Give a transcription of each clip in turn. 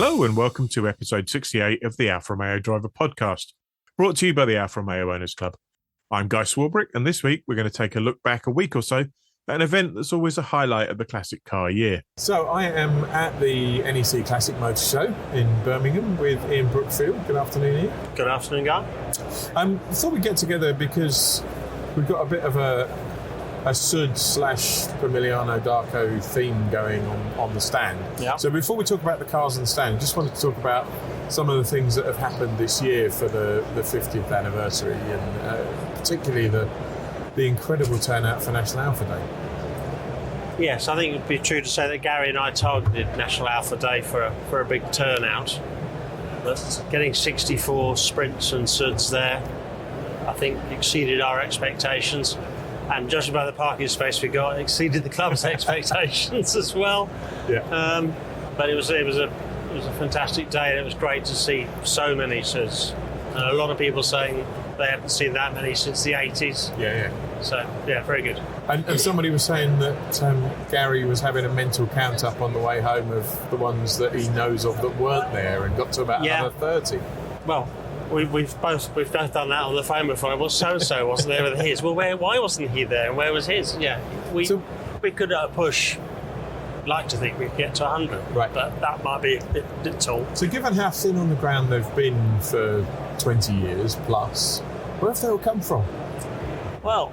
Hello and welcome to episode 68 of the Alfa Romeo Driver Podcast, brought to you by the Alfa Romeo Owners Club. I'm Guy Swarbrick, and this week we're going to take a look back a week or so at an event that's always a highlight of the classic car year. So I am at the NEC Classic Motor Show in Birmingham with Ian Brookfield. Good afternoon, Ian. Good afternoon, Guy. I thought we'd get together because we've got a bit of a Sud/Primigliano Darko theme going on the stand. Yeah. So before we talk about the cars on the stand, I just wanted to talk about some of the things that have happened this year for the 50th anniversary, and particularly the incredible turnout for National Alpha Day. Yes, I think it would be true to say that Gary and I targeted National Alpha Day for a big turnout. But getting 64 sprints and Suds there, I think exceeded our expectations. And judging by the parking space we got, exceeded the club's expectations as well. Yeah. But it was a fantastic day, and it was great to see so many Suds. And a lot of people saying they haven't seen that many since the 80s. Yeah. So, yeah, very good. And somebody was saying that Gary was having a mental count up on the way home of the ones that he knows of that weren't there, and got to about another 30. Well, we've both done that on the phone before. Well, so wasn't there with his? Well, why wasn't he there? And where was his? Yeah, we could push. Like to think we could get to 100, right? But that might be a bit tall. So, given how thin on the ground they've been for 20 years plus, where have they all come from? Well,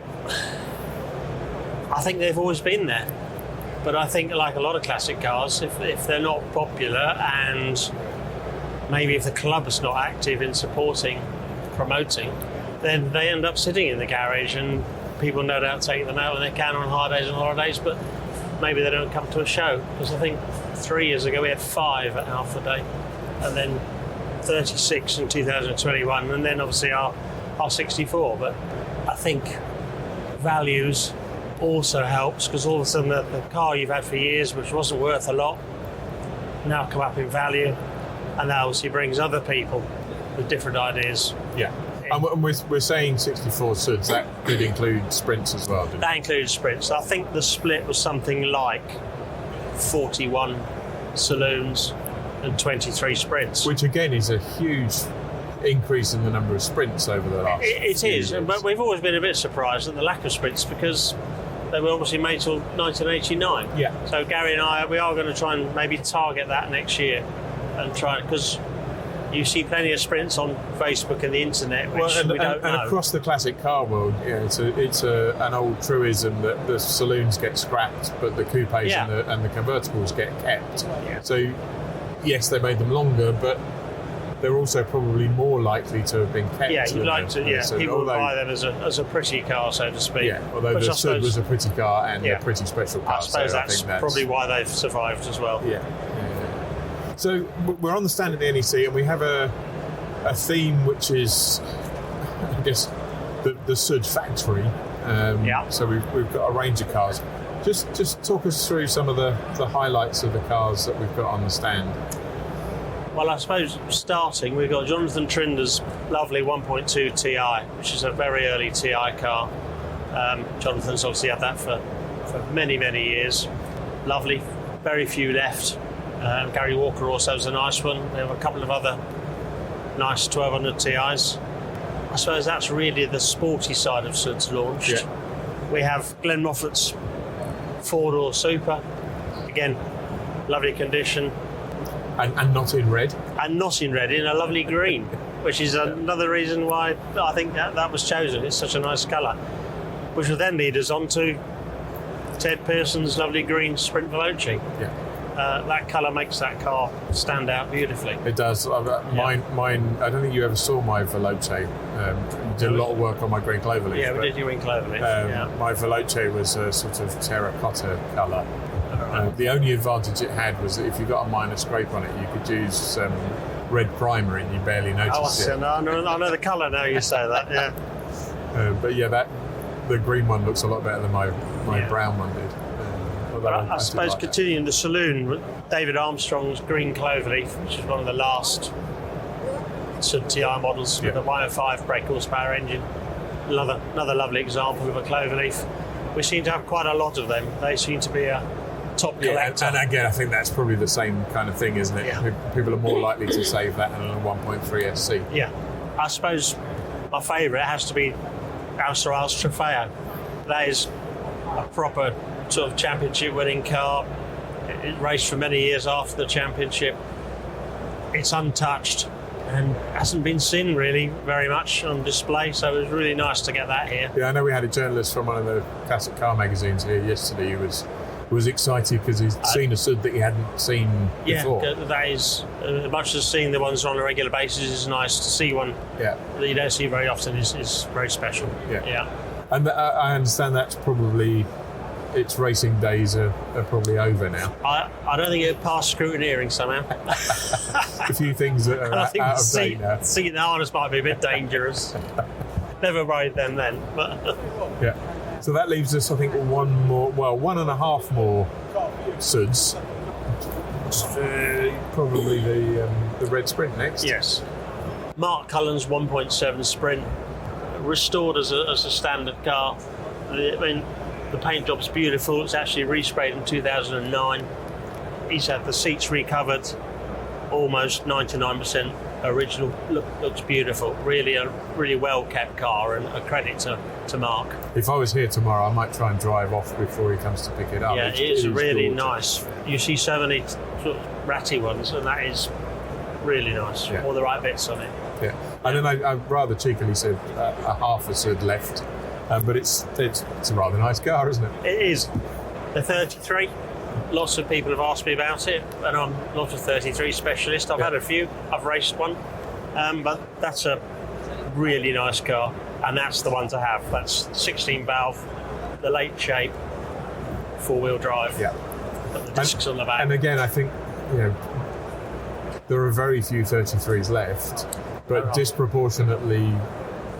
I think they've always been there. But I think, like a lot of classic cars, if they're not popular, and maybe if the club's not active in supporting, promoting, then they end up sitting in the garage, and people no doubt take them out when they can on hard days and holidays, but maybe they don't come to a show. Because I think 3 years ago we had 5 at Alpha Day, and then 36 in 2021, and then obviously our 64. But I think values also helps, because all of a sudden the car you've had for years, which wasn't worth a lot, now come up in value, and that obviously brings other people with different ideas. Yeah. And we're saying 64 Suds, that did include sprints as well, didn't it? That included sprints. I think the split was something like 41 saloons and 23 sprints. Which again is a huge increase in the number of sprints over the last It is, years. but we've always been a bit surprised at the lack of sprints, because they were obviously made till 1989. Yeah. So Gary and I, we are going to try and maybe target that next year, and try, because you see plenty of sprints on Facebook and the internet, which we don't know. And across the classic car world, it's an old truism that the saloons get scrapped, but the coupes and the convertibles get kept. Yeah. So, yes, they made them longer, but they're also probably more likely to have been kept. Yeah, you'd like to. Yeah, so people would buy them as a pretty car, so to speak. Yeah, although the Sud was a pretty car and a pretty special car. I suppose that's probably why they've survived as well. Yeah. So we're on the stand at the NEC, and we have a theme which is, I guess, the Sud factory. So we've got a range of cars. Just talk us through some of the highlights of the cars that we've got on the stand. Well, I suppose starting, we've got Jonathan Trinder's lovely 1.2 TI, which is a very early TI car. Jonathan's obviously had that for many, many years. Lovely, very few left. Gary Walker also has a nice one. We have a couple of other nice 1200 TIs. I suppose that's really the sporty side of Sud's launched. Yeah. We have Glenn Moffat's 4-door Super. Again, lovely condition. And not in red. And not in red, in a lovely green, which is another reason why I think that was chosen. It's such a nice colour. Which will then lead us on to Ted Pearson's lovely green Sprint Veloce. Yeah. That colour makes that car stand out beautifully. It does. Mine. I don't think you ever saw my Veloce. Did a lot of work on my green cloverleaf. Yeah, we did your green cloverleaf. My Veloce was a sort of terracotta colour. Right. The only advantage it had was that if you got a minor scrape on it, you could use red primer and you barely noticed it. I know the colour now you say that. Yeah. But yeah, the green one looks a lot better than my brown one did. I suppose continuing the saloon, David Armstrong's green cloverleaf, which is one of the last Sud TI models with a 105 brake horsepower engine. Another lovely example of a cloverleaf. We seem to have quite a lot of them. They seem to be a top collector. And again, I think that's probably the same kind of thing, isn't it? Yeah. People are more likely to save that than a 1.3 SC. Yeah. I suppose my favourite has to be Alfasud Trofeo. That is a proper sort of championship winning car. It raced for many years after the championship. It's untouched and hasn't been seen really very much on display, so it was really nice to get that here. Yeah, I know we had a journalist from one of the classic car magazines here yesterday who was excited because he's seen a Sud that he hadn't seen before. Yeah, that is, as much as seeing the ones on a regular basis is nice, to see one that you don't see very often is very special. Yeah. And I understand that's probably, its racing days are probably over now. I don't think it passed scrutineering somehow. A few things that are out of date now. Seat and harness might be a bit dangerous. Never ride them then. But yeah. So that leaves us, I think, one and a half more Suds. Probably the Red Sprint next. Yes. Mark Cullen's 1.7 Sprint, restored as a standard car. The paint job's beautiful. It's actually resprayed in 2009. He's had the seats recovered, almost 99% original. Looks beautiful. Really a really well kept car, and a credit to Mark. If I was here tomorrow, I might try and drive off before he comes to pick it up. Yeah, it is really nice. You see so many sort of ratty ones, and that is really nice. All the right bits on it. Yeah, and then I rather cheekily said a half a Sud left, but it's a rather nice car, isn't it? It is. The 33. Lots of people have asked me about it, and I'm not a 33 specialist. I've had a few. I've raced one, but that's a really nice car, and that's the one to have. That's 16 valve, the late shape, 4-wheel drive. Yeah. Got the discs on the back. And again, I think there are very few 33s left, but disproportionately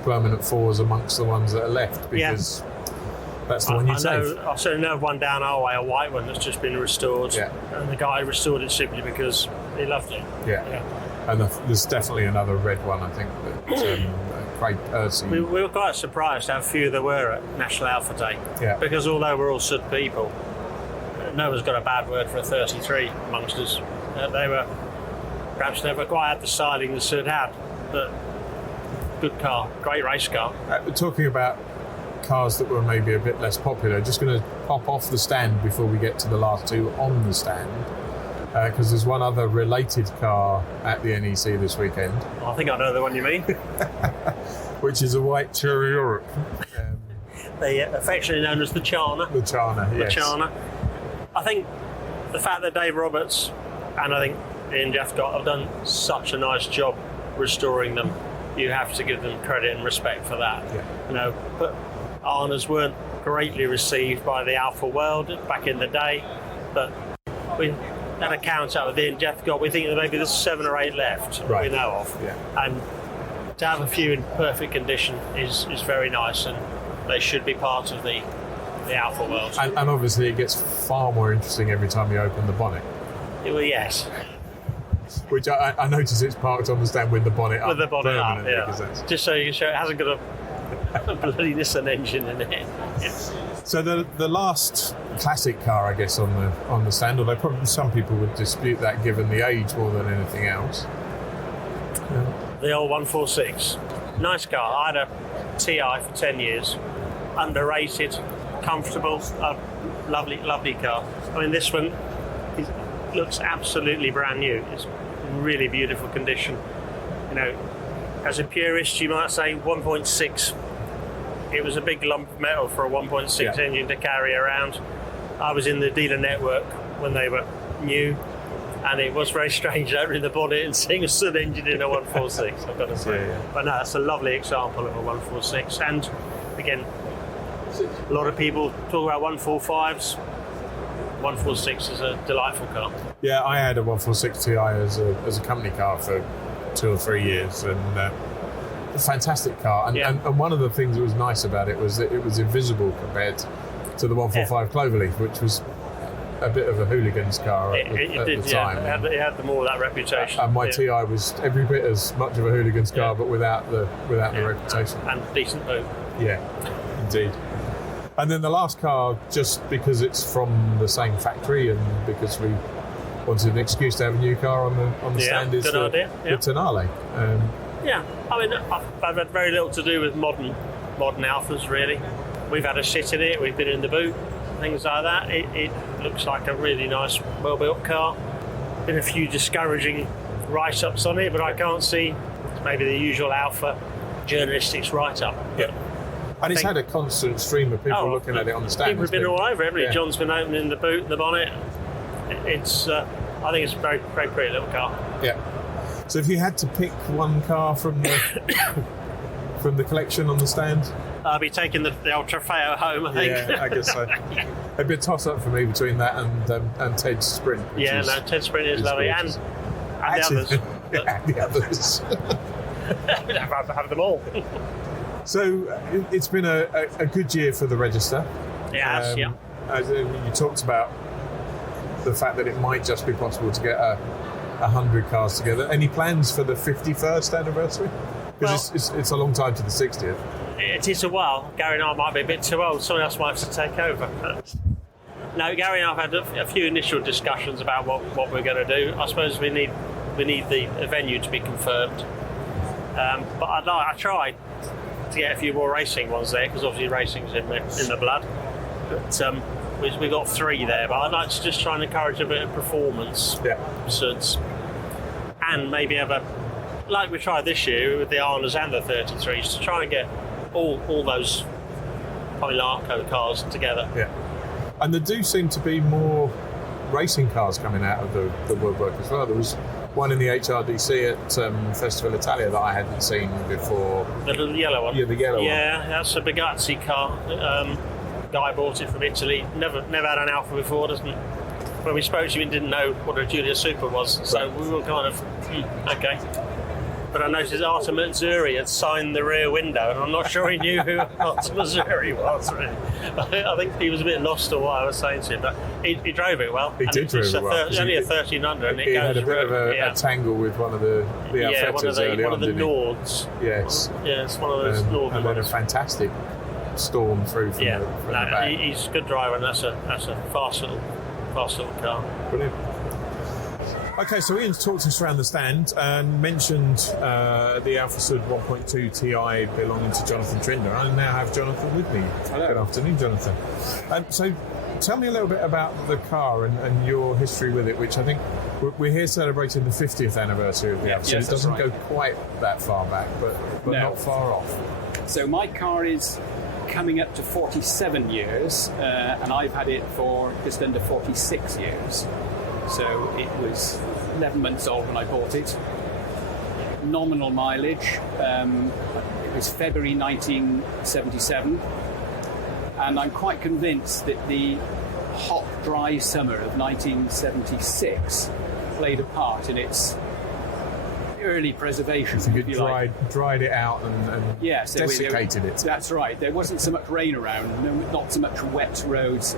permanent 4s amongst the ones that are left, because that's the one you'd save. I certainly know of one down our way, a white one that's just been restored, and the guy restored it simply because he loved it. Yeah. And there's definitely another red one, I think, that Craig Percy. We were quite surprised how few there were at National Alpha Day, because although we're all Sud people, no one's got a bad word for a 33 amongst us. They were perhaps never quite had the styling the Sud had, but good car, great race car. Talking about cars that were maybe a bit less popular, just going to pop off the stand before we get to the last two on the stand, because there's one other related car at the NEC this weekend. I think I know the one you mean. Which is a white Cherry AROC. They affectionately known as the Charner. The Charner, yes. The Charner. I think the fact that Dave Roberts and I think Ian Brookfield have done such a nice job restoring them, you have to give them credit and respect for that. But Arnas weren't greatly received by the Alpha world back in the day, but we had a count up with Ian Brookfield. We think that maybe there's 7 or 8 left that we know of, and to have a few in perfect condition is very nice, and they should be part of the Alpha world. And obviously it gets far more interesting every time you open the bonnet. Well, yes. Which I notice it's parked on the stand with the bonnet up. With the bonnet up, just so you can show it hasn't got a bloody Nissan engine in it. So the last classic car, I guess, on the stand, although probably some people would dispute that given the age more than anything else. The old 146. Nice car. I had a TI for 10 years. Underrated, comfortable, lovely, lovely car. I mean, this one looks absolutely brand new. It's really beautiful condition. As a purist, you might say 1.6. It was a big lump of metal for a 1.6 engine to carry around. I was in the dealer network when they were new, and it was very strange opening the bonnet and seeing a Sud engine in a 146, I've got to say. But no, that's a lovely example of a 146. And again, a lot of people talk about 145s. 146 is a delightful car. Yeah, I had a 146 Ti as a company car for 2 or 3 years, and a fantastic car. And one of the things that was nice about it was that it was invisible compared to the 145 Cloverleaf, which was a bit of a hooligan's car at the time. It had more of that reputation. And my Ti was every bit as much of a hooligan's car, but without the reputation. And decent boot. Yeah, indeed. And then the last car, just because it's from the same factory and because we wanted an excuse to have a new car on the stand, is the Tonale. I mean, I've had very little to do with modern Alfas, really. We've had a sit in it, we've been in the boot, things like that. It looks like a really nice, well-built car. Been a few discouraging write-ups on it, but I can't see maybe the usual Alfa journalistics write-up. Yeah. And it's had a constant stream of people looking at it on the stand. People have been all over it, haven't it? John's been opening the boot, the bonnet. It's, I think it's a very, very pretty little car. Yeah. So if you had to pick one car from the collection on the stand, I'll be taking the old Trofeo home, I think. Yeah, I guess so. It'd be a toss-up for me between that and Ted's Sprint. Ted's Sprint is lovely, and the others. Have them all. So it's been a good year for the Register. It has, As you talked about the fact that it might just be possible to get 100 cars together. Any plans for the 51st anniversary? Because it's a long time to the 60th. It is a while. Gary and I might be a bit too old. Someone else might have to take over. No, Gary and I have had a few initial discussions about what we're going to do. I suppose we need the venue to be confirmed. But I tried to get a few more racing ones there, because obviously racing's in the blood. But we got 3 there. But I'd like to just try and encourage a bit of performance. Suds. And maybe have like we tried this year with the Arnas and the 33s, to try and get all those Arco cars together. Yeah. And there do seem to be more racing cars coming out of the woodwork as well. There was one in the HRDC at Festival Italia that I hadn't seen before. The little yellow one? Yeah, the yellow one. Yeah, that's a Bugatti car. Guy bought it from Italy. Never had an Alfa before, doesn't it? When we spoke to him, he didn't know what a Giulia Super was, so we were kind of, okay. But I noticed Arta Mazzuri had signed the rear window, and I'm not sure he knew who Arta Mazzuri was, really. I think he was a bit lost on what I was saying to him, but he drove it well. He did drive it well. It's only a 1300, and it goes... He had a bit of a tangle with one of the Alfettas early on, one of the Nords. Yes. Yeah, it's one of those Nord and then a fantastic storm through from the back. He's a good driver, and that's a fast little car. Brilliant. Okay, so Ian's talked to us around the stand and mentioned the Alfasud 1.2 Ti belonging to Jonathan Trinder. I now have Jonathan with me. Hello. Good afternoon, Jonathan. So tell me a little bit about the car and your history with it, which I think we're here celebrating the 50th anniversary of the Alfasud. Yes, it doesn't go quite that far back, but no. Not far off. So my car is coming up to 47 years, and I've had it for just under 46 years. So it was 11 months old when I bought it. Nominal mileage. It was February 1977. And I'm quite convinced that the hot, dry summer of 1976 played a part in its early preservation. So you dried it out and desiccated it. That's right. There wasn't so much rain around, not so much wet roads.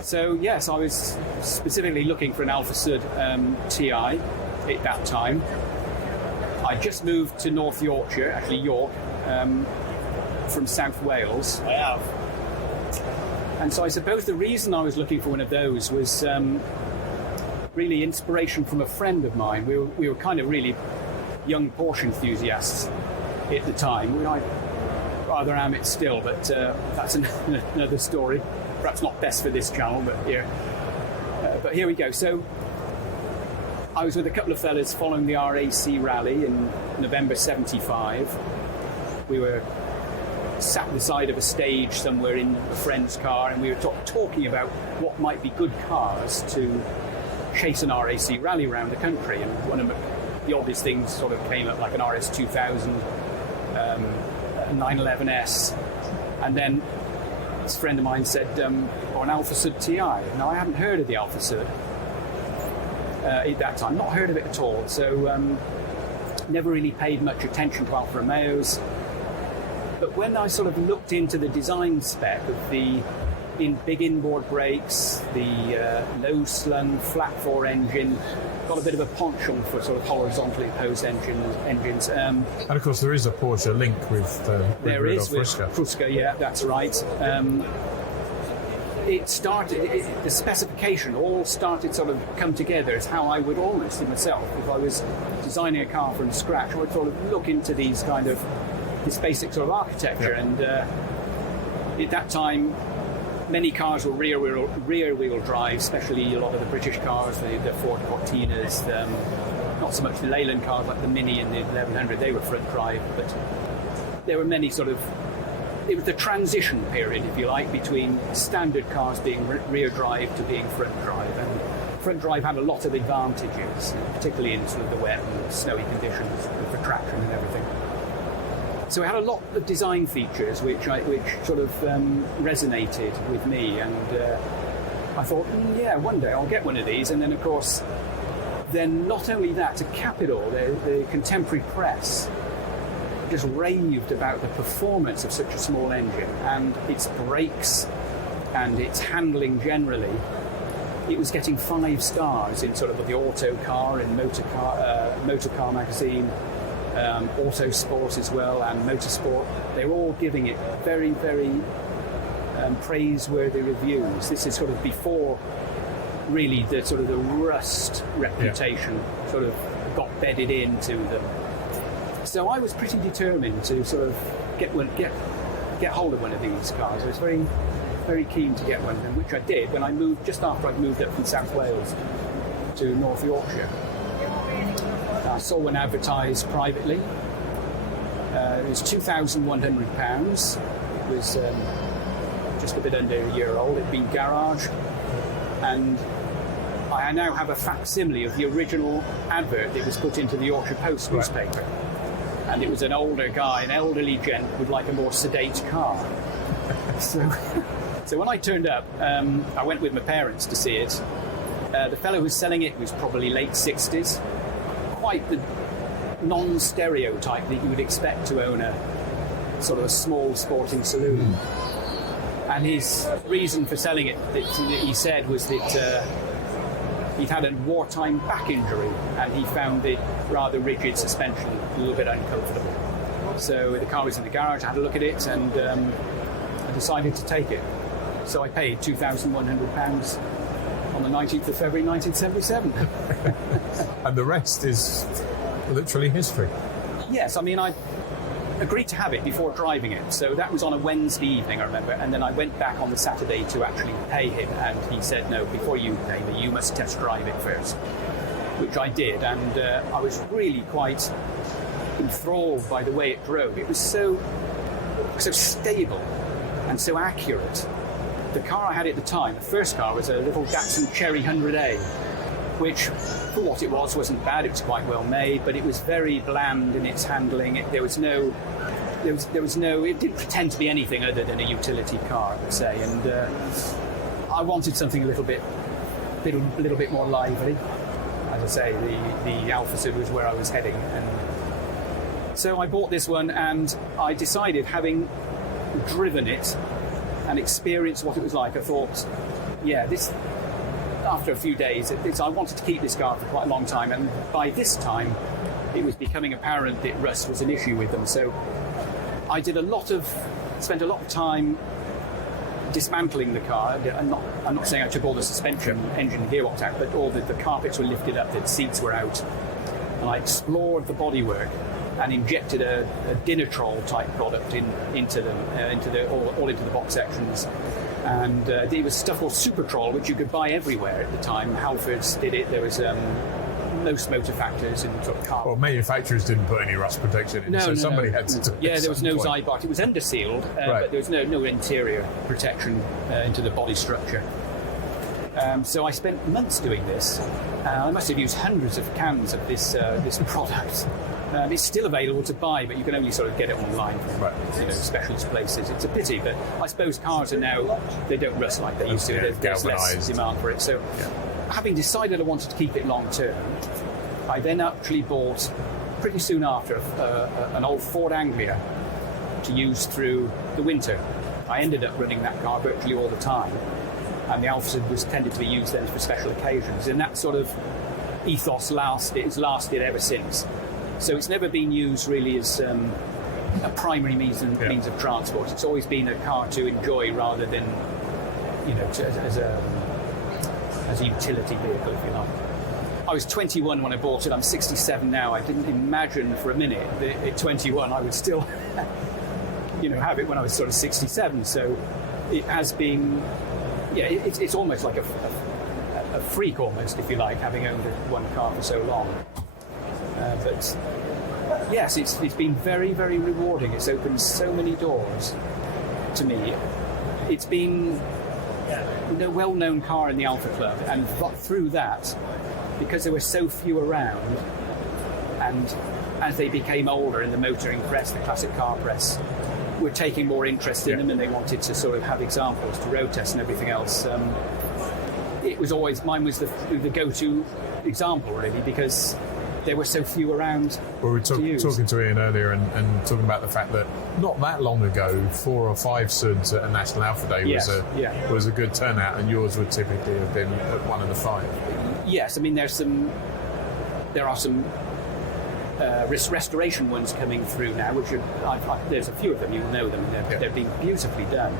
So yes, I was specifically looking for an Alfasud TI at that time. I just moved to North Yorkshire, actually York, from South Wales. Wow. And so I suppose the reason I was looking for one of those was really inspiration from a friend of mine. We were kind of really young Porsche enthusiasts at the time. I rather am it still, but that's another story. Perhaps not best for this channel, but here we go. So I was with a couple of fellas following the RAC rally in November 75. We were sat at the side of a stage somewhere in a friend's car, and we were talking about what might be good cars to chase an RAC rally around the country. And one of the obvious things sort of came up, like an RS 2000, a 911S, and then this friend of mine said, or an Alfasud TI. Now, I hadn't heard of the Alfasud at that time, not heard of it at all, so never really paid much attention to Alfa Romeos. But when I sort of looked into the design spec of the big inboard brakes, the low-slung flat 4 engine, got a bit of a penchant for sort of horizontally opposed engines. And of course, there is a Porsche link with there is with Friska. Friska, yeah, that's right. The specification all started sort of come together as how I would almost in myself, if I was designing a car from scratch, I would sort of look into this basic sort of architecture. And at that time, many cars were rear wheel drive, especially a lot of the British cars, the Ford Cortinas, not so much the Leyland cars like the Mini and the 1100, they were front drive, but there were many sort of. It was the transition period, if you like, between standard cars being rear drive to being front drive. And front drive had a lot of advantages, particularly in sort of the wet and snowy conditions for traction and everything. So it had a lot of design features which sort of resonated with me. And I thought, yeah, one day I'll get one of these. And then, of course, not only that, to cap it all, the contemporary press just raved about the performance of such a small engine and its brakes and its handling generally. It was getting 5 stars in sort of the Auto Car and Motor Car magazine, Auto Sport as well, and Motorsport. They were all giving it very, very praiseworthy reviews. This is sort of before really the sort of the rust reputation sort of got bedded into them. So I was pretty determined to sort of get hold of one of these cars. I was very, very keen to get one, which I did when I moved, just after I'd moved up from South Wales to North Yorkshire. I saw one advertised privately. It was £2,100. It was just a bit under a year old. It'd been garaged, and I now have a facsimile of the original advert that was put into the Yorkshire Post newspaper. And it was an older guy, an elderly gent with like a more sedate car. So when I turned up, I went with my parents to see it. The fellow who was selling it was probably late 60s. Quite the non-stereotype that you would expect to own a sort of a small sporting saloon. And his reason for selling it, that he said, was that he'd had a wartime back injury and he found the rather rigid suspension a little bit uncomfortable. So the car was in the garage, I had a look at it, and I decided to take it. So I paid £2,100 on the 19th of February 1977. And the rest is literally history. Yes, I mean, I agreed to have it before driving it. So that was on a Wednesday evening, I remember, and then I went back on the Saturday to actually pay him, and he said, no, before you pay me, you must test drive it first, which I did, and I was really quite enthralled by the way it drove. It was so stable and so accurate. The car I had at the time, the first car, was a little Datsun Cherry 100A, which, for what it was, wasn't bad. It was quite well made, but it was very bland in its handling. It didn't pretend to be anything other than a utility car, I would say. And I wanted something a little bit more lively. As I say, the Alfasud was where I was heading, and so I bought this one, and I decided, having driven it and experienced what it was like, I thought, yeah, this. After a few days, I wanted to keep this car for quite a long time, and by this time it was becoming apparent that rust was an issue with them. So I spent a lot of time dismantling the car. I'm not saying I took all the suspension, engine and gearbox out, but all the carpets were lifted up, the seats were out, and I explored the bodywork and injected a Dinatrol type product into them, into the box sections. And there was stuff called Supertrol, which you could buy everywhere at the time. Halfords did it. There was most motor factors and sort of car. Well, manufacturers didn't put any rust protection in, so somebody had to do it. Yeah, there was no Zybart. It was undersealed, but there was no interior protection into the body structure. So I spent months doing this. I must have used hundreds of cans of this product. It's still available to buy, but you can only sort of get it online from specialist places. It's a pity, but I suppose cars are now, they don't rust like they used to. There's less demand for it. So having decided I wanted to keep it long term, I then actually bought, pretty soon after, an old Ford Anglia to use through the winter. I ended up running that car virtually all the time, and the Alfasud was tended to be used then for special occasions, and that sort of ethos has lasted ever since. So it's never been used really as a primary means of transport. It's always been a car to enjoy rather than, as a utility vehicle, if you like. I was 21 when I bought it. I'm 67 now. I didn't imagine for a minute that at 21 I would still, have it when I was sort of 67. So it has been, it's almost like a freak almost, if you like, having owned one car for so long. But yes, it's been very, very rewarding. It's opened so many doors to me. It's been a well-known car in the Alfa Club, and through that, because there were so few around, and as they became older in the motoring press, the classic car press, were taking more interest in them, and they wanted to sort of have examples to road test and everything else. It was always, mine was the go-to example, really, because there were so few around. Well, we were talking to Ian earlier and talking about the fact that not that long ago, 4 or 5 SUDs at a National Alpha Day was a good turnout, and yours would typically have been at one of the 5. Yes, I mean there are some restoration ones coming through now, which there's a few of them. You'll know them. They've been beautifully done,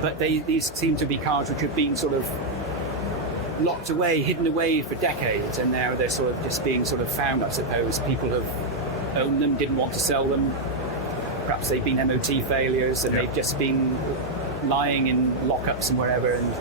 but these seem to be cars which have been sort of locked away, hidden away for decades, and now they're sort of just being sort of found, I suppose. People have owned them, didn't want to sell them. Perhaps they've been MOT failures, and they've just been lying in lockups and wherever, and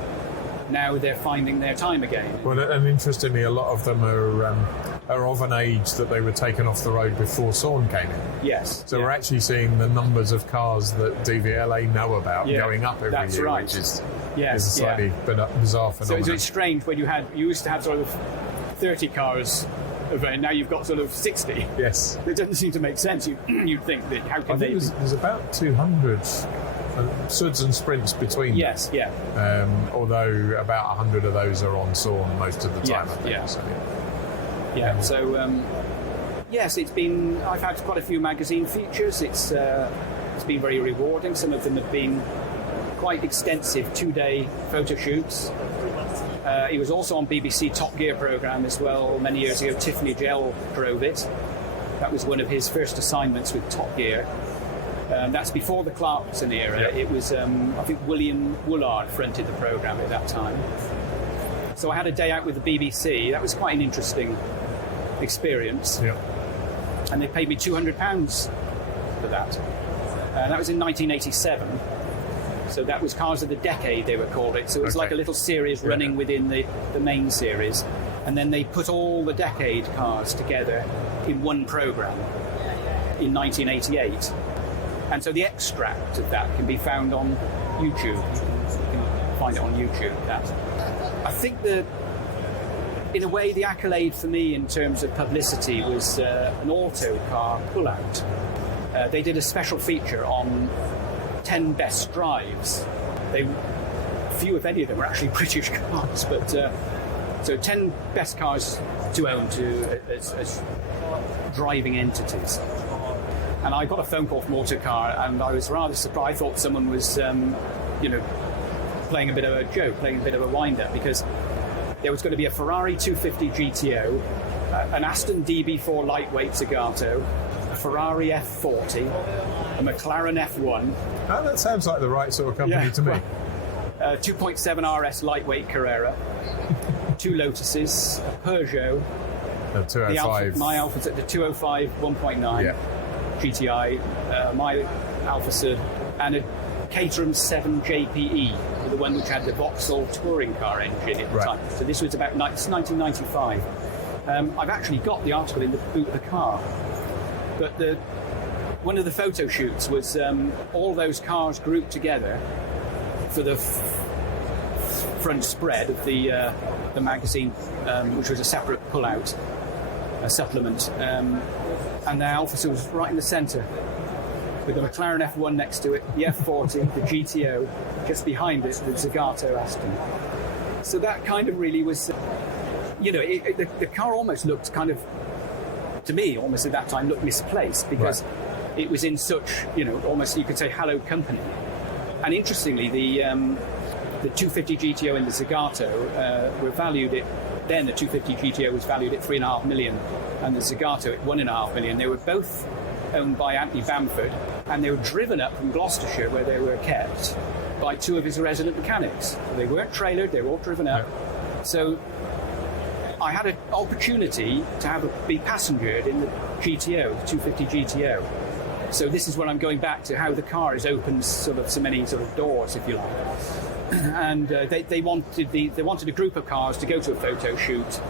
now they're finding their time again. Well, and interestingly, a lot of them are of an age that they were taken off the road before Sawn came in. Yes. So we're actually seeing the numbers of cars that DVLA know about going up every year, right. which is a slightly bizarre phenomenon. So it's strange when you used to have sort of 30 cars, and now you've got sort of 60. Yes. It doesn't seem to make sense. You'd think that how can they? There's about 200 SUDs and Sprints between them. Yes, yeah. Although about 100 of those are on Sawn most of the time, I think. Yeah. So, So yes, I've had quite a few magazine features. It's been very rewarding. Some of them have been quite extensive 2-day photo shoots. He was also on BBC Top Gear programme as well many years ago. Tiffany Gell drove it. That was one of his first assignments with Top Gear. That's before the Clarkson era. Yep. It was, I think, William Woolard fronted the programme at that time. So I had a day out with the BBC. That was quite an interesting experience. Yep. And they paid me £200 for that. That was in 1987. So that was Cars of the Decade, they were called it. So it was like a little series running within the main series. And then they put all the Decade cars together in one programme in 1988. And so the extract of that can be found on YouTube. You can find it on YouTube. I think in a way, the accolade for me in terms of publicity was an auto car pullout. They did a special feature on 10 best drives. Few, if any of them, were actually British cars, but so 10 best cars to own as driving entities. And I got a phone call from Autocar, and I was rather surprised. I thought someone was, playing a bit of a joke, playing a bit of a wind-up, because there was going to be a Ferrari 250 GTO, an Aston DB4 lightweight Zagato, a Ferrari F40, a McLaren F1. Oh, that sounds like the right sort of company to me. 2.7 RS lightweight Carrera, 2 Lotuses, a Peugeot, the 205. My Alfa's at the 205 1.9 GTI, my Alfasud, and a Caterham 7 JPE, the one which had the Vauxhall touring car engine at the time. So this was about 1995. I've actually got the article in the boot of the car. But one of the photo shoots was all those cars grouped together for the front spread of the magazine, which was a separate pull-out, a supplement. And the Alfasud was right in the centre, with the McLaren F1 next to it, the F40, the GTO, just behind it, the Zagato Aston. So that kind of really was, the car almost looked kind of, to me, almost at that time, looked misplaced, because it was in such, almost you could say hallowed company And interestingly, the 250 GTO and the Zagato were valued at, then the 250 GTO was valued at $3.5 million, and the Zagato at $1.5 million. They were both owned by Anthony Bamford, and they were driven up from Gloucestershire, where they were kept, by two of his resident mechanics. So they weren't trailered, they were all driven up. So I had an opportunity to be passengered in the GTO, the 250 GTO. So this is where I'm going back to how the car has opened sort of so many sort of doors, if you like. And they wanted a group of cars to go to a photo shoot.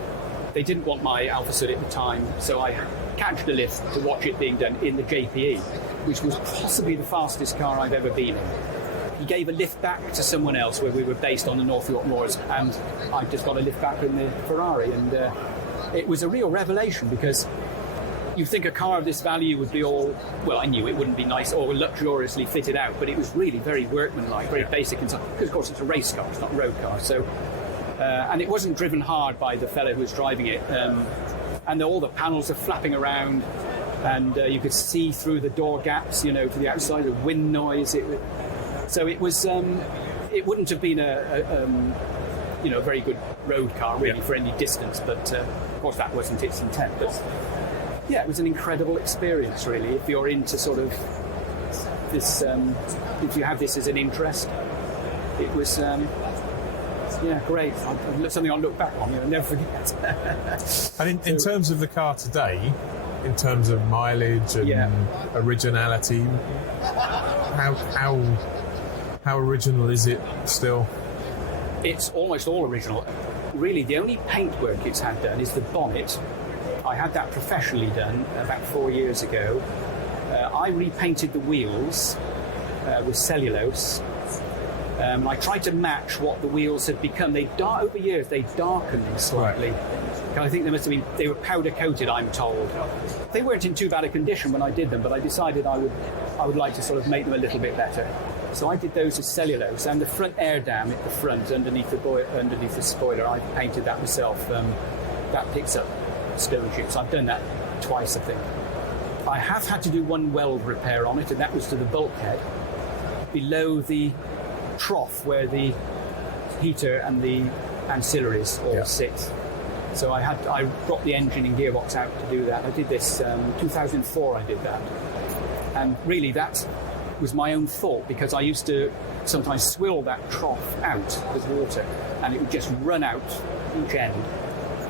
They didn't want my Alfasud at the time, so I catched a lift to watch it being done in the JPE, which was possibly the fastest car I've ever been in. He gave a lift back to someone else where we were based on the North York Moors, and I just got a lift back in the Ferrari, and it was a real revelation, because you think a car of this value would be all, well, I knew it wouldn't be nice or luxuriously fitted out, but it was really very workmanlike, very basic inside, because of course it's a race car, it's not a road car. So, and it wasn't driven hard by the fellow who was driving it, and all the panels are flapping around, and you could see through the door gaps, to the outside, the wind noise. So it was, it wouldn't have been a very good road car really for any distance, but of course that wasn't its intent. But yeah, it was an incredible experience, really, if you're into sort of this, if you have this as an interest. It was, great. Something I'll look back on, never forget. And in terms of the car today, in terms of mileage and originality, how original is it still? It's almost all original. Really, the only paintwork it's had done is the bonnet. I had that professionally done about 4 years ago. I repainted the wheels with cellulose. I tried to match what the wheels had become. Over years, they darkened slightly. Right. I think they were powder coated, I'm told. They weren't in too bad a condition when I did them, but I decided I would like to sort of make them a little bit better. So I did those with cellulose, and the front air dam at the front, underneath the spoiler, I painted that myself. That picks up stone chips. I've done that twice, I think. I have had to do one weld repair on it, and that was to the bulkhead below the trough where the heater and the ancillaries all sit. So I got the engine and gearbox out to do that. I did this 2004. I did that, and really that was my own fault, because I used to sometimes swill that trough out with water, and it would just run out each end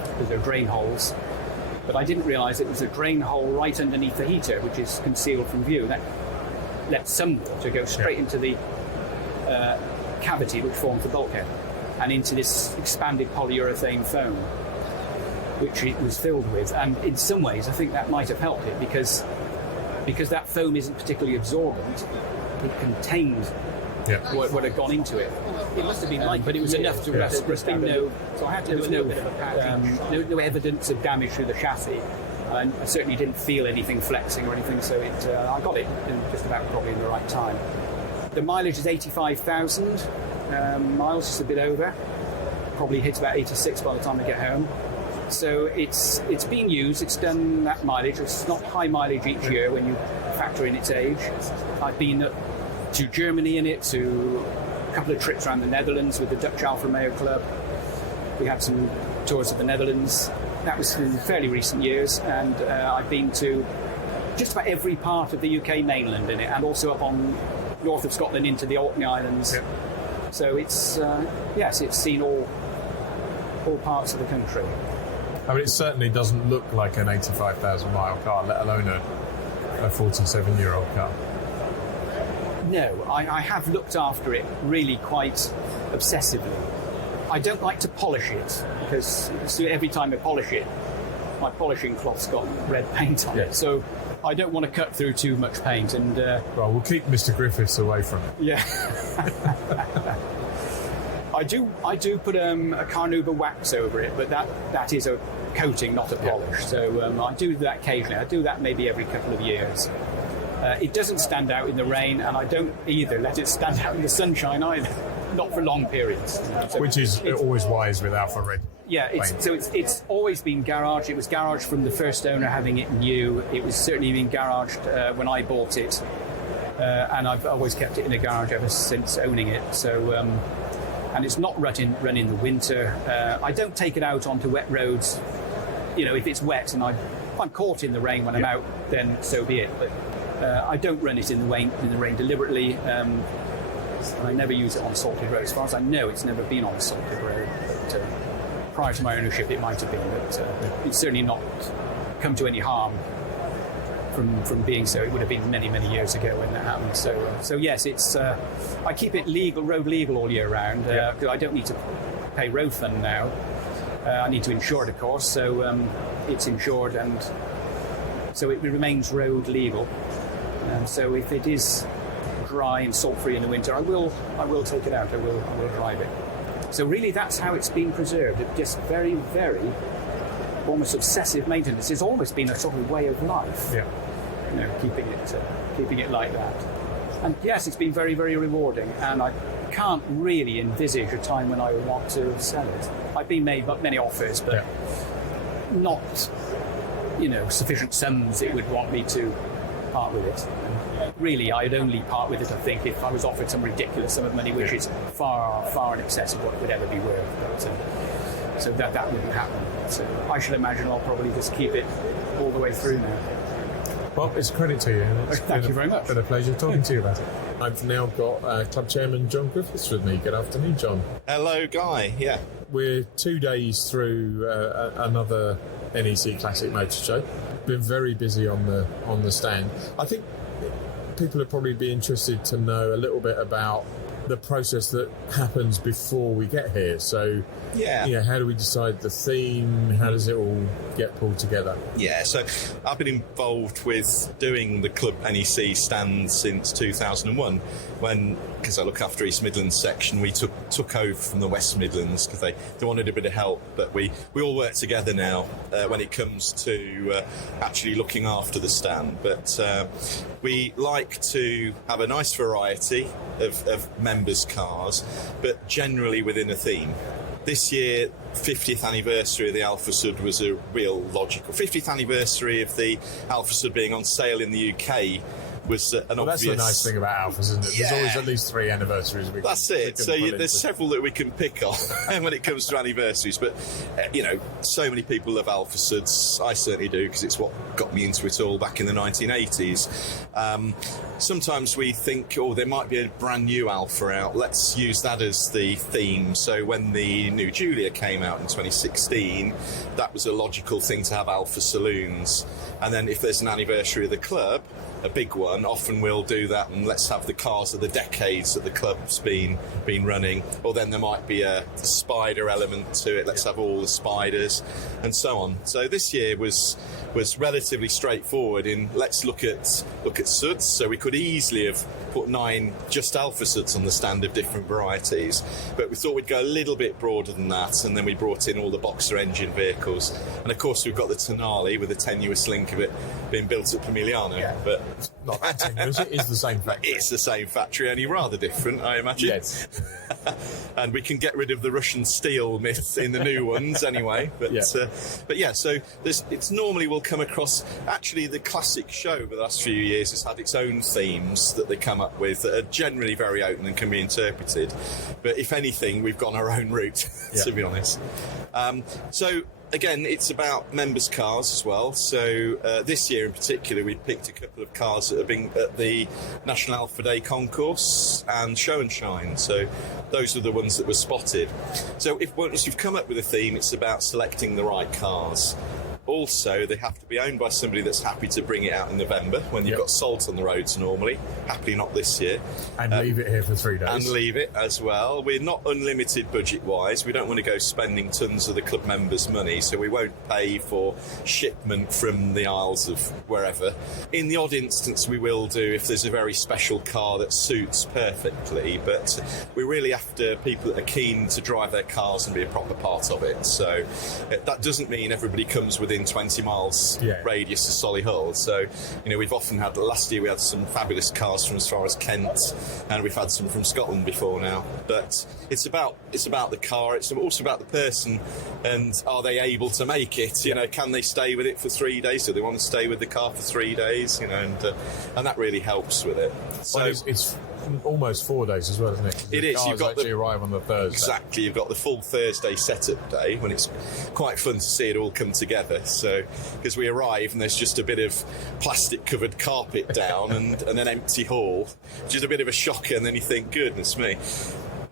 because there are drain holes. But I didn't realise it was a drain hole right underneath the heater, which is concealed from view. That lets some water go straight into the cavity which forms the bulkhead, and into this expanded polyurethane foam, which it was filled with. And in some ways, I think that might have helped it, because that foam isn't particularly absorbent. It contained what had gone into it. It must have been light, but it was enough to rust. So I had to do a little bit of a patch. No evidence of damage through the chassis, and I certainly didn't feel anything flexing or anything. So I got it in just about probably in the right time. The mileage is 85,000 miles, just a bit over. Probably hits about 86 by the time I get home. So it's being used. It's done that mileage. It's not high mileage each year when you factor in its age. I've been to Germany in it, to a couple of trips around the Netherlands with the Dutch Alfa Romeo Club. We had some tours of the Netherlands. That was in fairly recent years, and I've been to just about every part of the UK mainland in it, and also up on north of Scotland into the Orkney Islands. So it's it's seen all parts of the country. I mean, it certainly doesn't look like an 85,000 mile car, let alone a 47-year-old car. No, I have looked after it really quite obsessively. I don't like to polish it, because every time I polish it, my polishing cloth's got red paint on it. So I don't want to cut through too much paint. And well, we'll keep Mr. Griffiths away from it. Yeah. I do put a Carnauba wax over it, but that is a coating, not a polish. So I do that occasionally. I do that maybe every couple of years. It doesn't stand out in the rain, and I don't either let it stand out in the sunshine either, not for long periods. So which is always wise with Alfa Red. Yeah, it's always been garaged. It was garaged from the first owner having it new. It was certainly been garaged when I bought it. and I've always kept it in a garage ever since owning it. So, and it's not run in the winter. I don't take it out onto wet roads. If it's wet and if I'm caught in the rain when I'm out, then so be it. But I don't run it in the rain deliberately. I never use it on salted road. As far as I know, it's never been on a salted road. But prior to my ownership, it might have been. But it's certainly not come to any harm from being so. It would have been many, many years ago when that happened. So yes, it's. I keep it road legal all year round because I don't need to pay road fund now. I need to insure it, of course. So it's insured, and so it remains road legal. So if it is dry and salt-free in the winter, I will take it out. I will drive it. So really, that's how it's been preserved. It's just very, very almost obsessive maintenance. It's almost been a sort of way of life. Yeah. Keeping it like that. And yes, it's been very, very rewarding. And I can't really envisage a time when I would want to sell it. I've been made many offers, but not, sufficient sums it would want me to part with it. Really, I'd only part with it, I think, if I was offered some ridiculous sum of money, which is far, far in excess of what it would ever be worth. But, so that wouldn't happen. So I should imagine I'll probably just keep it all the way through now. Well, it's a credit to you. Thank you very much. It's been a pleasure talking to you about it. I've now got Club Chairman John Griffiths with me. Good afternoon, John. Hello, Guy. Yeah. We're 2 days through another NEC Classic Motor Show. Been very busy on the stand. I think people would probably be interested to know a little bit about the process that happens before we get here. So, how do we decide the theme? How does it all get pulled together? Yeah, so I've been involved with doing the Club NEC stand since 2001 because I look after East Midlands section, we took over from the West Midlands because they wanted a bit of help, but we all work together now when it comes to actually looking after the stand. But we like to have a nice variety of members' cars, but generally within a theme. This year, 50th anniversary of the Alfasud was a real logical. 50th anniversary of the Alfasud being on sale in the UK was an obvious... That's the nice thing about Alphas, isn't it? There's always at least 3 anniversaries. That's it. So there's several that we can pick on when it comes to anniversaries. But, so many people love Alphasuds. I certainly do, because it's what got me into it all back in the 1980s. Sometimes we think, there might be a brand new Alpha out. Let's use that as the theme. So when the new Julia came out in 2016, that was a logical thing to have Alpha saloons. And then if there's an anniversary of the club, a big one, often we'll do that and let's have the cars of the decades that the club's been running. Or then there might be a spider element to it. Let's have all the spiders and so on. So this year was relatively straightforward in let's look at suds. So we could easily have put 9 just Alpha suds on the stand of different varieties, but we thought we'd go a little bit broader than that, and then we brought in all the boxer engine vehicles, and of course we've got the Tonale with a tenuous link of it being built at Pomigliano. But it's not that tenuous, it is the same factory. It's the same factory, only rather different, I imagine. Yes. And we can get rid of the Russian steel myth in the new ones anyway. But so it's normally we'll come across, actually the classic show over the last few years has had its own themes that they come up with that are generally very open and can be interpreted. But if anything, we've gone our own route, to be honest. So again, it's about members' cars as well. So this year in particular, we picked a couple of cars that have been at the National Alpha Day concourse and Show and Shine. So those are the ones that were spotted. So once you've come up with a theme, it's about selecting the right cars. Also, they have to be owned by somebody that's happy to bring it out in November when you've got salt on the roads normally. Happily not this year. And leave it here for 3 days. And leave it as well. We're not unlimited budget-wise. We don't want to go spending tons of the club members' money, so we won't pay for shipment from the Isles of wherever. In the odd instance, we will do if there's a very special car that suits perfectly, but we're really after people that are keen to drive their cars and be a proper part of it. So that doesn't mean everybody comes with within 20 miles radius of Solihull. So, we've often had, last year we had some fabulous cars from as far as Kent, and we've had some from Scotland before now. But it's about the car, it's also about the person, and are they able to make it? Can they stay with it for 3 days? Do they want to stay with the car for 3 days? And that really helps with it. So well, it's almost 4 days as well, isn't it? It is. You've got arrive on the Thursday. Exactly. You've got the full Thursday setup day when it's quite fun to see it all come together. So, because we arrive and there's just a bit of plastic-covered carpet down and an empty hall, which is a bit of a shocker. And then you think, goodness me.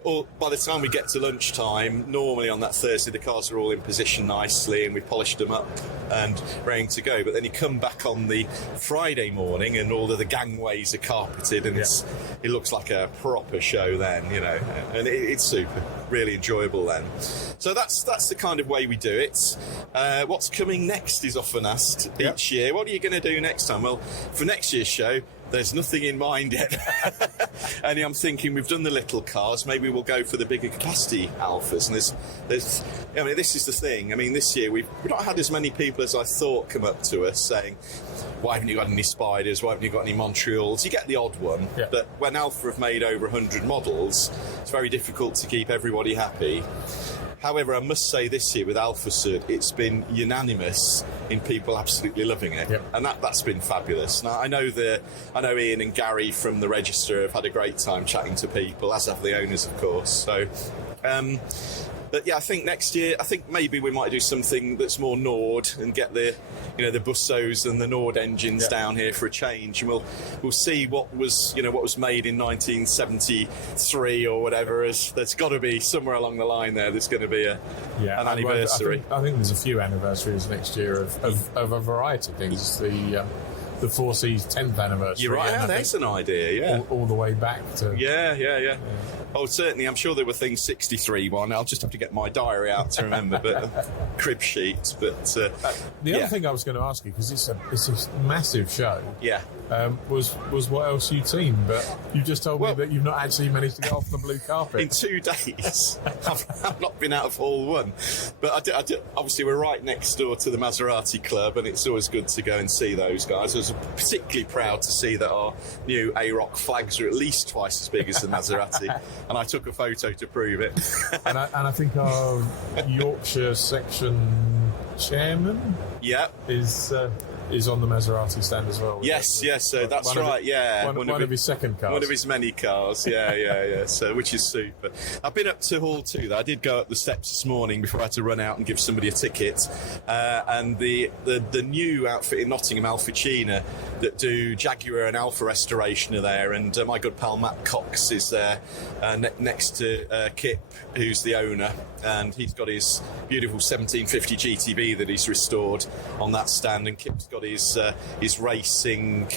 Or by the time we get to lunchtime, normally on that Thursday, the cars are all in position nicely and we've polished them up and ready to go. But then you come back on the Friday morning and all of the gangways are carpeted and it looks like a proper show then, and it's super, really enjoyable then. So that's the kind of way we do it. What's coming next is often asked each year. What are you going to do next time? Well, for next year's show, there's nothing in mind yet. And I'm thinking we've done the little cars, maybe we'll go for the bigger capacity Alphas. And this is the thing. This year we've not had as many people as I thought come up to us saying, why haven't you got any Spiders? Why haven't you got any Montreals? You get the odd one, but when Alfa have made over 100 models, it's very difficult to keep everybody happy. However, I must say this year with Alfasud, it's been unanimous in people absolutely loving it, and that's been fabulous. Now I know Ian and Gary from the Register have had a great time chatting to people, as have the owners, of course. So, but I think next year, maybe we might do something that's more Nord and get the Bussos and the Nord engines down here for a change, and we'll see what was made in 1973 or whatever. There's got to be somewhere along the line there. There's going to be an anniversary. I think there's a few anniversaries next year of a variety of things. The 4C's 10th anniversary. You're right. There's an idea. All the way back to. Yeah. Oh, certainly. I'm sure there were things 63 one. I'll just have to get my diary out to remember, but crib sheet. But the other thing I was going to ask you, because it's a massive show. Yeah. Was what else you'd seen, but you just told me that you've not actually managed to get off the blue carpet. In 2 days. I've not been out of Hall 1. But I did, obviously we're right next door to the Maserati Club, and it's always good to go and see those guys. I was particularly proud to see that our new AROC flags are at least twice as big as the Maserati, and I took a photo to prove it. and I think our Yorkshire section chairman is on the Maserati stand as well. Yes, so that's right. One of his second cars. One of his many cars. Yeah. So, which is super. I've been up to Hall 2 though. I did go up the steps this morning before I had to run out and give somebody a ticket. And the new outfit in Nottingham, Alfacina, that do Jaguar and Alfa restoration are there, and my good pal Matt Cox is there next to Kip, who's the owner, and he's got his beautiful 1750 GTB that he's restored on that stand, and Kip's got his racing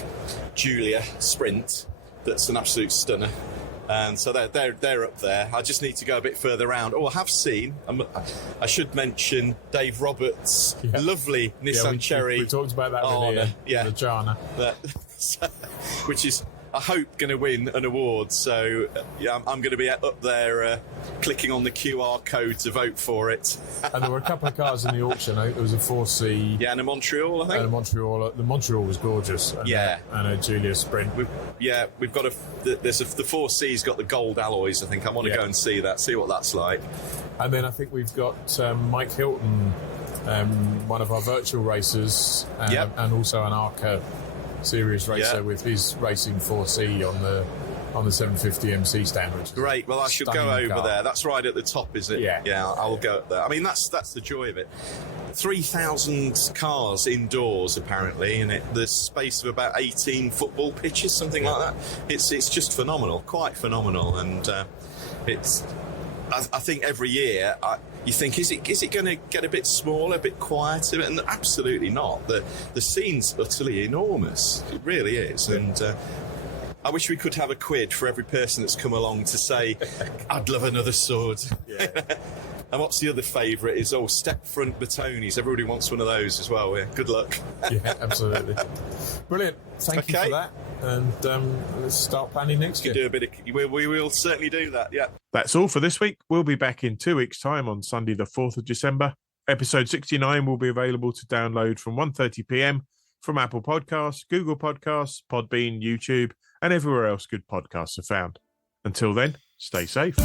Julia Sprint that's an absolute stunner. And so they're up there. I just need to go a bit further around. I have seen, I should mention Dave Roberts' lovely Nissan Cherry. We talked about that earlier. The Jana. Which is, I hope, going to win an award. So I'm going to be up there clicking on the QR code to vote for it. And there were a couple of cars in the auction. There was a 4C. Yeah, and a Montreal, I think. And a Montreal. The Montreal was gorgeous. And a Julia Sprint. We've got the 4C's got the gold alloys, I think. I want to go and see what that's like. And then I think we've got Mike Hilton, one of our virtual racers, and also an ARCA series racer with his racing 4C on the 750 MC stand, which is great. Well, I should go over there. That's right at the top, is it? Yeah, I'll go up there. That's the joy of it. 3,000 cars indoors apparently, and the space of about 18 football pitches, something like that. It's just phenomenal, quite phenomenal, and I think every year you think, is it going to get a bit smaller, a bit quieter? And absolutely not. The scene's utterly enormous. It really is. And I wish we could have a quid for every person that's come along to say, I'd love another sword. Yeah. And what's the other favourite is, step front Batonis. Everybody wants one of those as well. Yeah. Good luck. Yeah, absolutely. Brilliant. Thank you for that. And let's start planning next year. We will certainly do that, yeah. That's all for this week. We'll be back in 2 weeks' time on Sunday the 4th of December Episode 69 will be available to download from 1:30 p.m. from Apple Podcasts, Google Podcasts, Podbean, YouTube, and everywhere else good podcasts are found. Until then, stay safe.